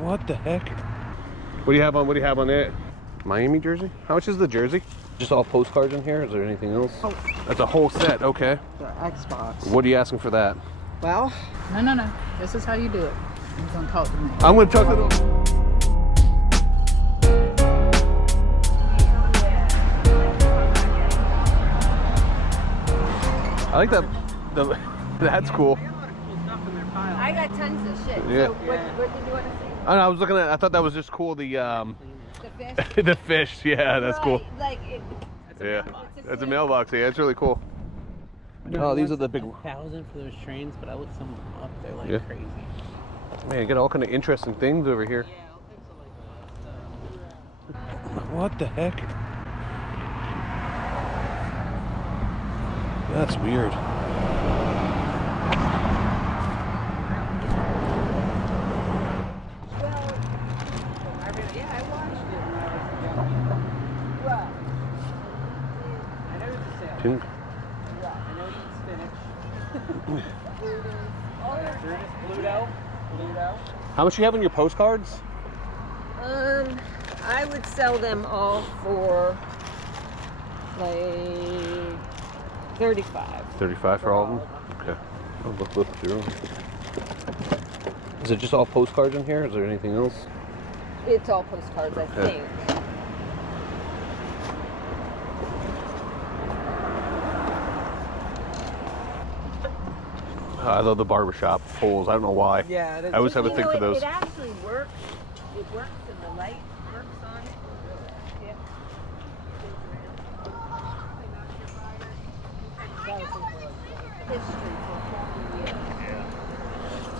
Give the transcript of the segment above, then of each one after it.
What the heck? What do you have on? What do you have on it? Miami jersey? How much is the jersey? Just all postcards in here? Is there anything else? Oh. That's a whole set. Okay. The Xbox. What are you asking for that? Well, No. This is how you do it. You're gonna talk to me. I'm gonna talk to them. I like that. That's cool. I got tons of shit. Yeah. So what did you want to see? I don't know, I was looking at. I thought that was just cool. The The fish? the fish. Yeah, that's cool. Like Yeah, that's a mailbox. Yeah, it's really cool. Oh, these are the big. 1,000 for those trains, but I looked some of them up. They're like crazy. Man, you got all kind of interesting things over here. What the heck? That's weird. Pink. How much you have on your postcards? I would sell them all for like 35. 35 for all of them? Okay. I'll look through them. Is it just all postcards in here? Is there anything else? It's all postcards, I think. I love the barbershop poles. I don't know why. yeah, it is. I always have a thing for those. It actually works. It works and the light works on it. Yeah. History for 40 years.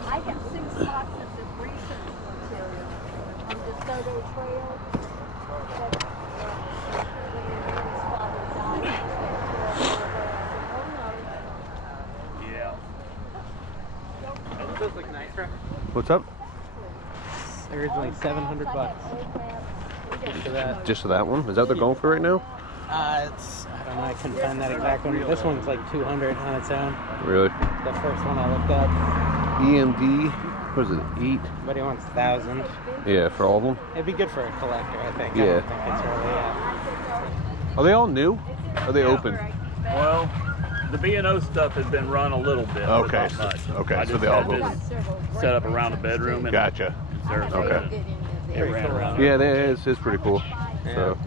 I have 6 boxes of research material on the Soto Trail. Those look nice, right? What's up? They're originally $700. Just for that. Just for that one? Is that what they're going for right now? It's, I don't know, I couldn't find that exact one. This one's like 200 on its own. Really? The first one I looked up. EMD, what is it, 8? But he wants 1,000. Yeah, for all of them? It'd be good for a collector, I think. Yeah. I don't think it's really, Are they all new? Are they open? Well, the B&O stuff has been run a little bit. but Okay, not much. okay, I so just they all had go. this set up around the bedroom. And Gotcha. Okay. It ran around. Yeah, that is. It's pretty cool. So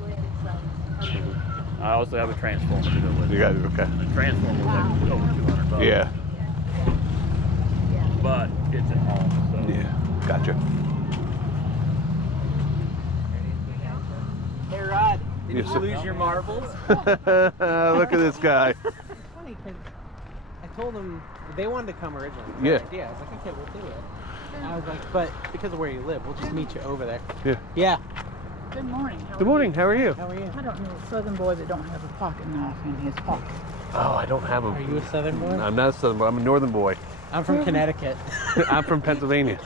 I also have a transformer to go with it. you got okay. The transformer was like over $200. Yeah. But it's at home, so. Yeah. Gotcha. Hey, Rod, did Yes, you sir. lose your marbles? Look at this guy. It's funny because I told them they wanted to come originally. Yeah. I was like, okay, we'll do it. And I was like, but because of where you live, we'll just meet you over there. Yeah. Yeah. Good morning. Good morning. How are you? How are you? I don't know a southern boy that don't have a pocket knife in his pocket. Oh, I don't have a. Are you a southern boy? I'm not a southern boy. I'm a northern boy. I'm from Connecticut. I'm from Pennsylvania.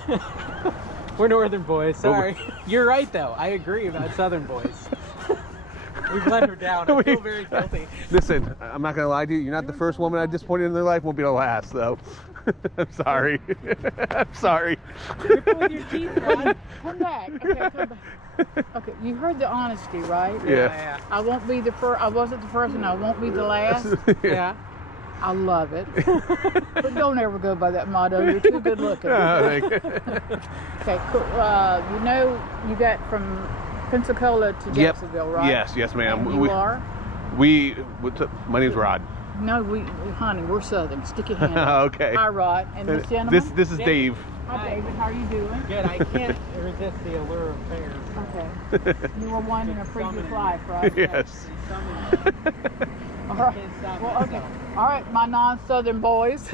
We're northern boys. Sorry. You're right, though. I agree about southern boys. We've let her down. I feel very guilty. Listen, I'm not gonna lie to you. You're not the first woman I disappointed in their life. Won't be the last, though. I'm sorry. I'm sorry. You're with your teeth, Rod. Come back. Okay, come back. Okay, you heard the honesty, right? Yeah. I won't be the first. I wasn't the first, and I won't be the last. Yeah. I love it. But don't ever go by that motto. You're too good looking. Okay, cool. You know, you got from Pensacola to Yep. Jacksonville, right? Yes, ma'am. And you are? My name's Rod. No, honey, we're Southern. Stick your hand up. Okay. Hi, Rod. And this gentleman? This is Dave. Hi, David. How are you doing? Good. I can't resist the allure of fairs. Okay. You were one in a previous life, right? Yes. All right. Well, okay. All right, my non-Southern boys.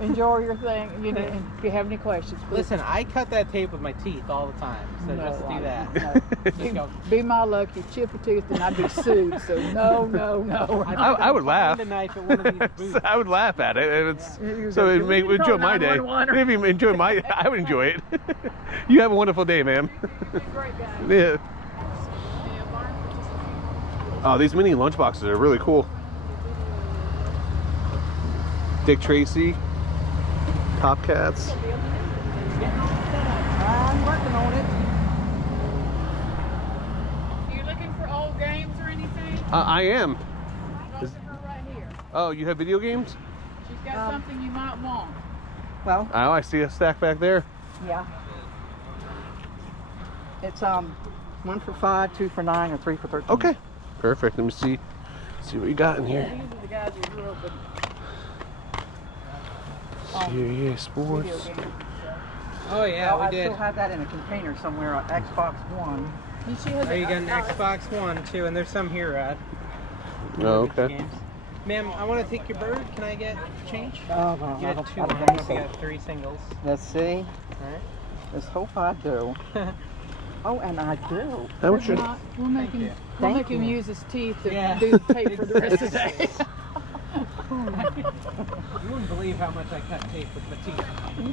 Enjoy your thing. You know, if you have any questions, please. Listen, I cut that tape with my teeth all the time, so No, just do that. No. Just go. Be my luck, you chip a tooth and I'd be sued. So no. I would laugh. Find a knife at one of these booths. I would laugh at it. And it's, Yeah. so it may enjoy my day. 911. Maybe enjoy my. I would enjoy it. You have a wonderful day, ma'am. Great guy. Yeah. Oh, these mini lunch boxes are really cool. Dick Tracy, Top Cats. I am. Go to her right here. Oh, you have video games? She's got something you might want. Well, Oh, I see a stack back there. yeah. It's 1 for 5, 2 for 9, or 3 for 13. Okay, perfect. Let me see what you got in here. These are the guys who grew up with Yeah, sports. video games. Oh yeah, Well, I we did. still have that in a container somewhere on Xbox One. She has Oh, you got an Xbox One too, and there's some here, Rod. Oh, okay. Games. Ma'am, I want to take your bird. Can I get change? Oh, no, You I had don't, 2 I don't ones. think You so. got 3 singles. Let's see. All right. Let's hope I do. Oh, and I do. How much? We'll make him. you. We'll Thank make him you. use his teeth to Yeah. do the tape for the rest of the day. You wouldn't believe how much I cut tape with my teeth.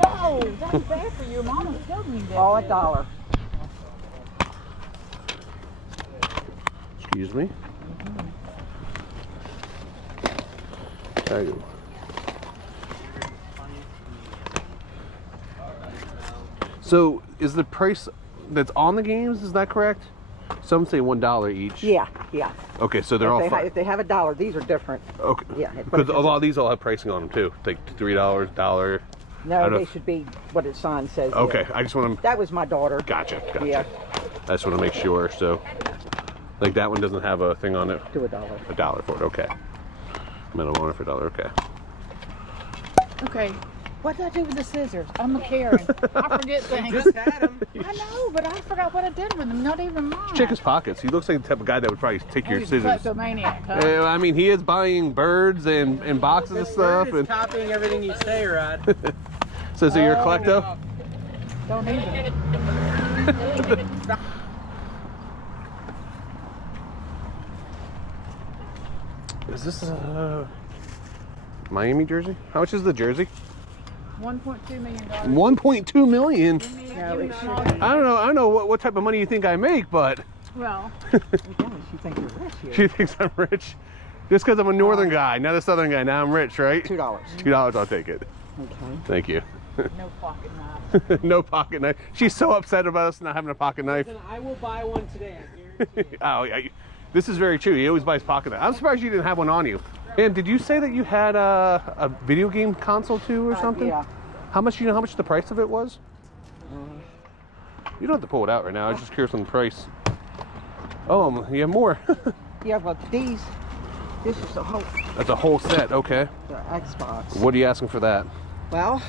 No, that's bad for you. Mama told me that. All $1. Excuse me. There you go. So, is the price that's on the games, is that correct? Some say $1 each. Yeah, yeah. Okay, so they're all If they have $1, these are different. okay. Yeah, but Because if a lot of these all have pricing on them too. Like $3, $1. I No, don't know they if- should be what its sign says. here. Okay, I just want to. That was my daughter. Gotcha. Yeah, I just want to make sure. So, like that one doesn't have a thing on it. to $1. $1 for it. Okay. Metal on it for $1. Okay. Okay. What did I do with the scissors? I'm a Karen. I forget things. Just had them. I know, but I forgot what I did with them. Not even mine. Check his pockets. He looks like the type of guy that would probably take Oh, your he's a scissors. kleptomaniac, huh? I mean, he is buying birds and boxes of This stuff. bird is And copying everything you say, Rod. so you're a collecto? Don't even. Is this a Miami jersey? How much is the jersey? $1.2 million. 1.2 million. No, it should I don't know what type of money you think I make, but Well, be. She thinks you're rich here. she thinks I'm rich. Just because I'm a northern guy, not a southern guy. Now I'm rich, right? $2. $2, I'll take it. Okay. Thank you. no pocket knife. No pocket knife. She's so upset about us not having a pocket knife. Then I will buy one today. I guarantee you. Oh, yeah. This is very true. He always buys pocket knife. I'm surprised you didn't have one on you. And did you say that you had a video game console too or something? Yeah. How much? You know how much the price of it was? You don't have to pull it out right now. I was just curious on the price. Oh, you have more. Yeah, but this is the whole That's a whole set. Okay. the Xbox. What are you asking for that? Well,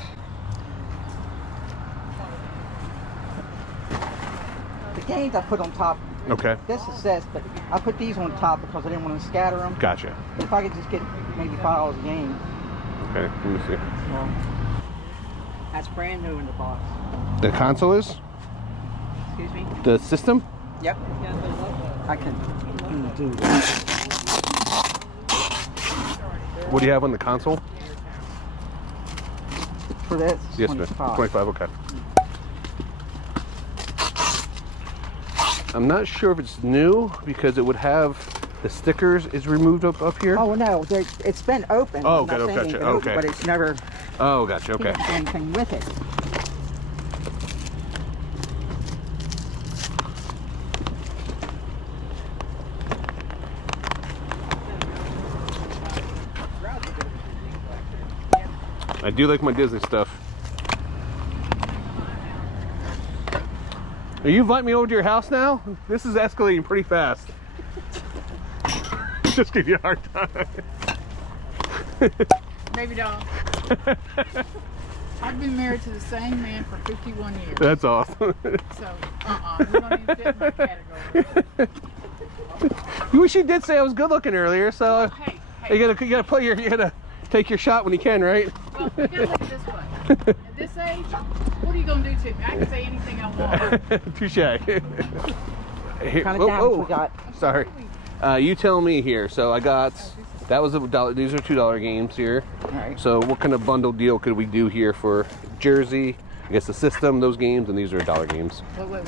the games I put on top. Okay. This is this, but I put these on top because I didn't want to scatter them. Gotcha. If I could just get maybe $5 a game. Okay. Let me see. Well, that's brand new in the box. The console is? Excuse me? The system? Yep. I can do that. What do you have on the console? For this, Yes, ma'am. 25. 25. Okay. I'm not sure if it's new because it would have the stickers is removed up here. Oh no, it's been open. Oh, I'm not okay, saying gotcha, it's been open, okay. but it's never Oh, gotcha. Okay. done anything with it. I do like my Disney stuff. Are you inviting me over to your house now? This is escalating pretty fast. Just give you a hard time. Baby doll. I've been married to the same man for 51 years. That's awesome. So, you don't even fit in my category. You wish you did say I was good looking earlier, so Hey, you gotta take your shot when you can, right? well, we gotta look at this way. At this age, what are you gonna do to me? I can say anything I want. Touche. Here, Kind of damage we got. Sorry. You tell me here. So I got, that was $1. These are $2 games here. All right. So what kind of bundle deal could we do here for jersey? I guess the system, those games, and these are $1 games. Wait.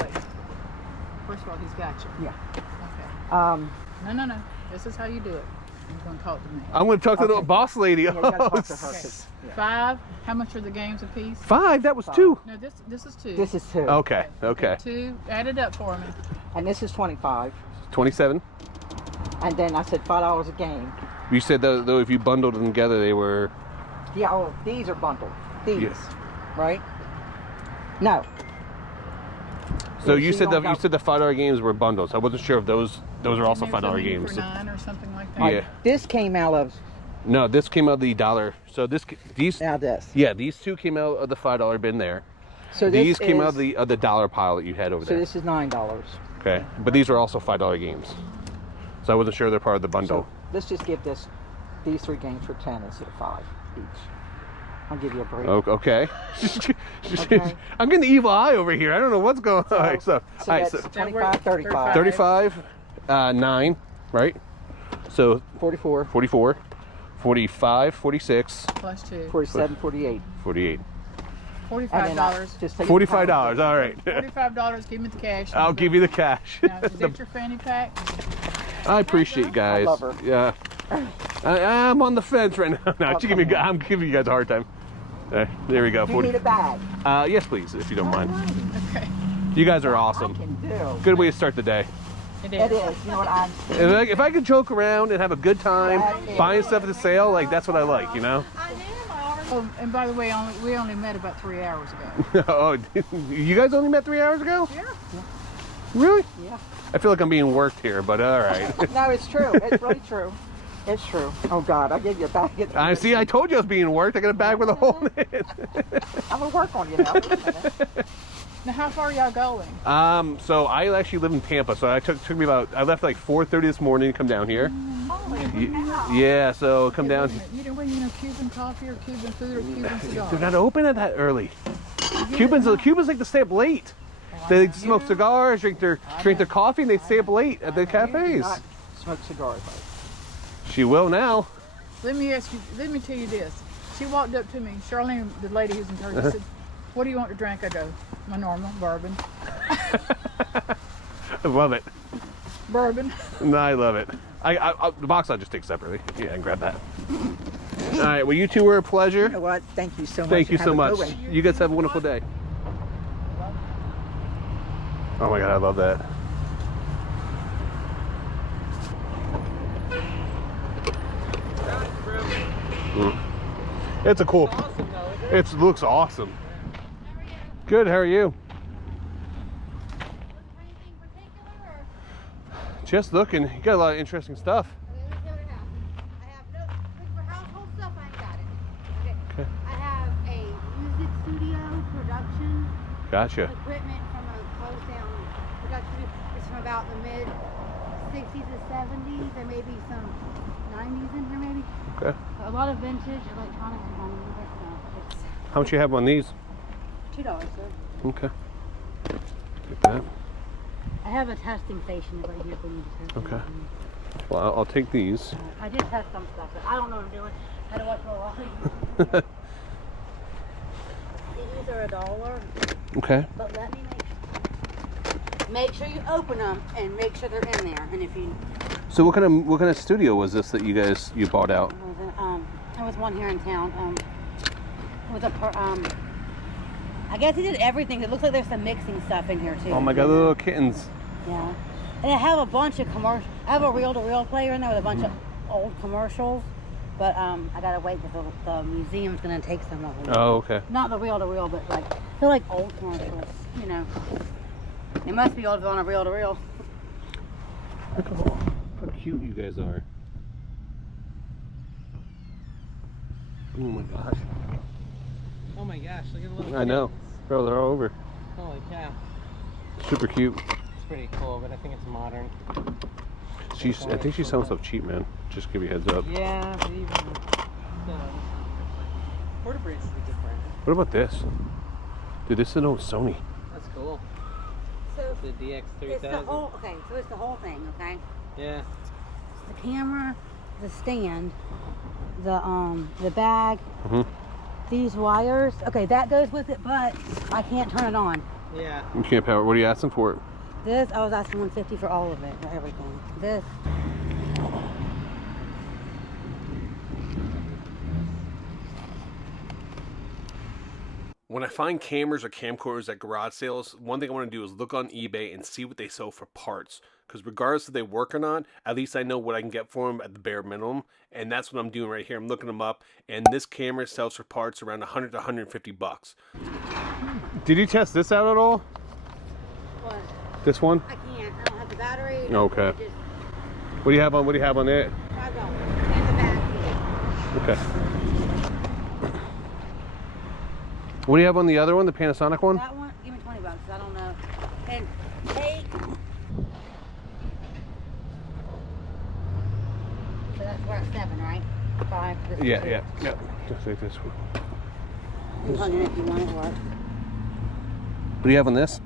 First of all, he's got you. Yeah. Okay. No. This is how you do it. You're gonna talk to me. I'm going to talk to the boss lady. Yeah, you gotta talk to her. Okay. 'cause- yeah. 5. How much are the games a piece? 5. That was 2. No, this is 2. This is 2. Okay. 2. Add it up for me. And this is 25. 27. And then I said $5 a game. You said though if you bundled them together, they were. Yeah, oh, these are bundled. These, Yes. right? No. So Yeah, you so said you don't the $5 games were bundles. I wasn't sure if those are also Maybe $5 something games. for $9 or something like that. Like, Yeah. this came out of, No, this came out of the dollar. So these. now this. Yeah, these two came out of the $5 bin there. So this These came out is- of the dollar pile that you had over So there. this is $9. Okay, but these are also $5 games. So I wasn't sure they're part of the bundle. So let's just give these 3 games for 10 instead of 5 each. I'll give you a break. Okay. Okay. I'm getting the evil eye over here. I don't know what's going on. All right, So all right, that's so 25, 35, 35, 9, right? So 44, 44, 45, 46, Plus 2. 47, 48. 48. And then $45. just take $45. All right. $45. Give me the cash. I'll give you the cash. Now, is that your fanny pack? I appreciate you guys. love her. Yeah. I'm on the fence right now. No, I'm giving you guys a hard time. There we go. Do you need a bag? Yes, please, if you don't mind. Okay. You guys are I awesome. can do. Good way to start the day. It It is. is. You know what I'm If I could joke around and have a good time buying stuff at the sale, like that's what I like, you know? Oh, and by the way, we only met about 3 hours ago. Oh, you guys only met 3 hours ago? Yeah. Really? Yeah. I feel like I'm being worked here, but all right. No, it's true. It's really true. It's true. Oh God, I gave you a bag. I see. I told you I was being worked. I got a bag with a hole in it. I'm gonna work on you now. Wait a minute. Now, how far are y'all going? So I actually live in Tampa, so I took me about. I left like 4:30 this morning to come down here. Yeah, so come down. You don't want Cuban coffee or Cuban food or Cuban cigars? They're not open at that early. Cubans like to stay up late. They like to smoke cigars, drink their coffee, and they stay up late at the cafes. Not smoke cigars. She will now. Let me tell you this. She walked up to me, Charlene, the lady who's in charge, said, "What do you want to drink?" I go, "My normal bourbon." I love it. Bourbon. No, I love it. The box I'll just take separately. Yeah, I can grab that. All right. Well, you two were a pleasure. You know what? Thank you so much. Thank you Have so a much. good one. You guys have a wonderful day. Oh my God, I love that. It's a cool. It looks awesome. Good. How are you? Just looking. You got a lot of interesting stuff. Okay. I have a music studio production Gotcha. equipment from a closed down production. It's from about the mid 60s and 70s. There may be some 90s in here maybe. Okay. A lot of vintage electronics and money. It's How much you have on these? $2, sir. Okay. Get that. I have a testing station right here for you to test. Okay. Well, I'll take these. I did test some stuff, but I don't know what I'm doing. I had to watch for a while. These are $1, Okay. but let me make sure you open them and make sure they're in there. And if you, So what kind of studio was this that you bought out? there was one here in town. It was I guess he did everything. It looks like there's some mixing stuff in here too. Oh my God, the little kittens. Yeah. And I have a bunch of commercials. I have a reel-to-reel player in there with a bunch of old commercials. But I gotta wait because the museum's gonna take some of them. Oh, okay. Not the reel-to-reel, but they're like old commercials. You know, they must be old if they're on a reel-to-reel. Look how cute you guys are. Oh my gosh. Oh my gosh, look at the little I know. kittens. Bro, they're all over. Holy cow. Super cute. It's pretty cool, but I think it's modern. I think she's selling stuff cheap, man. Just give you a heads up. Yeah, but even the Porter is a good brand. What about this? Dude, this is an old Sony. That's cool. So The it's the DX3000. whole. Okay, so it's the whole thing. Okay. Yeah. It's the camera, the stand, the bag, these wires. Okay, that goes with it, but I can't turn it on. Yeah. You can't power. What are you asking for it? This, I was asking $150 for all of it, for everything. This. When I find cameras or camcorders at garage sales, one thing I want to do is look on eBay and see what they sell for parts. because regardless if they work or not, at least I know what I can get for them at the bare minimum, and that's what I'm doing right here. I'm looking them up, and this camera sells for parts around 100 to 150 bucks. Did you test this out at all? What? This one? I can't. I don't have the battery. Okay. What do you have on? What do you have on it? $5. And the back. Okay. What do you have on the other one, the Panasonic one? That one? Give me $20. I don't know. And take. So that's we're at 7, right? 5. This is Yeah, 2. yeah, yeah. Just take this one. You can plug it in if you want it to work. What do you have on this?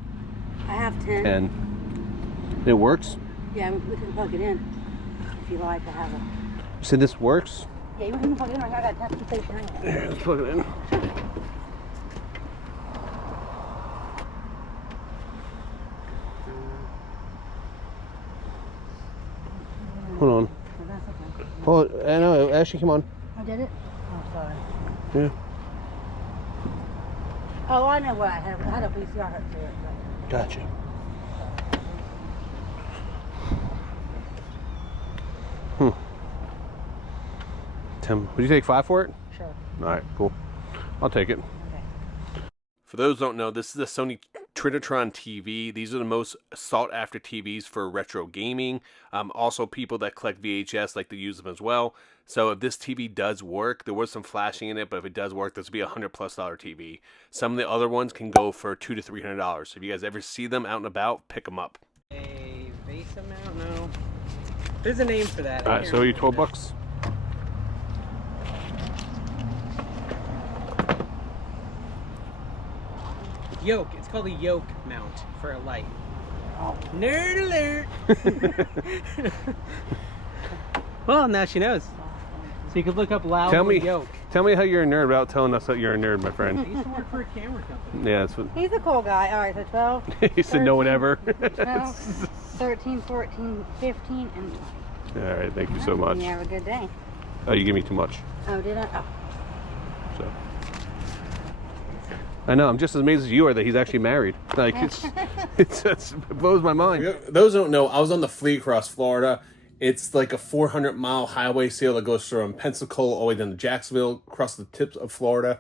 I have 10. 10. It works? Yeah, we can plug it in if you like. I have a. You said this works? Yeah, you can plug it in. I got a test station. Here, let's plug it in. Hold on. Oh, that's okay. Hold on. No, Ashley, come on. I did it? Oh, sorry. Yeah. Oh, I know what I had. I had a VCR hook to it. But... Gotcha. Tim, would you take 5 for it? Sure. All right, cool. I'll take it. Okay. For those who don't know, this is a Sony Trinitron TV. These are the most sought after TVs for retro gaming. Also, people that collect VHS like to use them as well. So if this TV does work, there was some flashing in it, but if it does work, this would be a $100+ TV. Some of the other ones can go for $200 to $300. So if you guys ever see them out and about, pick them up. A base amount? No. There's a name for that. All right, so you 12 bucks. Yoke. It's called a yoke mount for a light. Oh. Nerd alert! Well, now she knows. So you could look up loud yoke. Tell me how you're a nerd without telling us that you're a nerd, my friend. I used to work for a camera company. Yeah, that's what. He's a cool guy. All right, so 12. He said no one ever. 12, 13, 14, 15, and 20. All right, thank you so much. You have a good day. Oh, you give me too much. Oh, did I? Oh. So. I know, I'm just as amazed as you are that he's actually married. Like, it blows my mind. Those who don't know, I was on the Flea Across Florida. It's like a 400-mile highway sale that goes from Pensacola all the way down to Jacksonville, across the tips of Florida.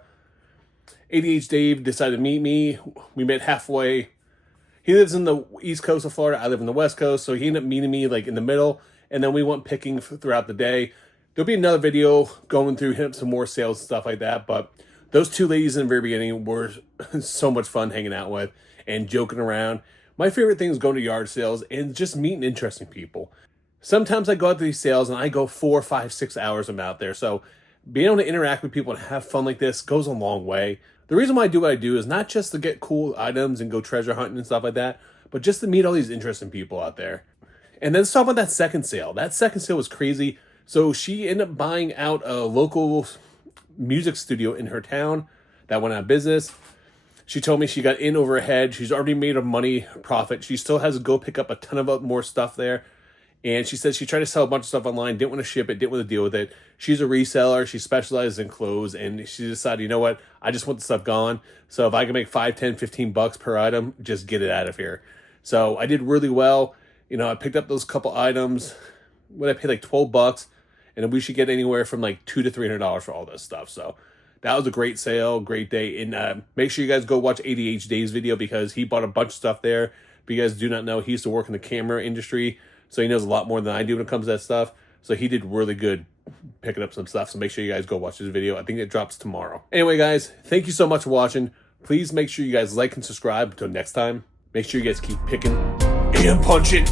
ADH Dave decided to meet me. We met halfway. He lives in the east coast of Florida. I live in the west coast, so he ended up meeting me like in the middle, and then we went picking throughout the day. There'll be another video going through him some more sales and stuff like that, but those two ladies in the very beginning were so much fun hanging out with and joking around. My favorite thing is going to yard sales and just meeting interesting people. Sometimes I go out to these sales and I go 4, 5, 6 hours I'm out there. So being able to interact with people and have fun like this goes a long way. The reason why I do what I do is not just to get cool items and go treasure hunting and stuff like that, but just to meet all these interesting people out there. And then let's talk about that second sale. That second sale was crazy. So she ended up buying out a local music studio in her town that went out of business. She told me she got in over her head. She's already made a money profit. She still has to go pick up a ton of more stuff there. And she said she tried to sell a bunch of stuff online, didn't want to ship it, didn't want to deal with it. She's a reseller. She specializes in clothes. And she decided, you know what? I just want the stuff gone. So if I can make 5, 10, 15 bucks per item, just get it out of here. So I did really well. You know, I picked up those couple items. What I paid like 12 bucks. And we should get anywhere from like $200 to $300 for all this stuff. So that was a great sale, great day. And make sure you guys go watch ADH Dave's video because he bought a bunch of stuff there. If you guys do not know, he used to work in the camera industry. So he knows a lot more than I do when it comes to that stuff. So he did really good picking up some stuff. So make sure you guys go watch this video. I think it drops tomorrow. Anyway, guys, thank you so much for watching. Please make sure you guys like and subscribe. Until next time, make sure you guys keep picking and punching.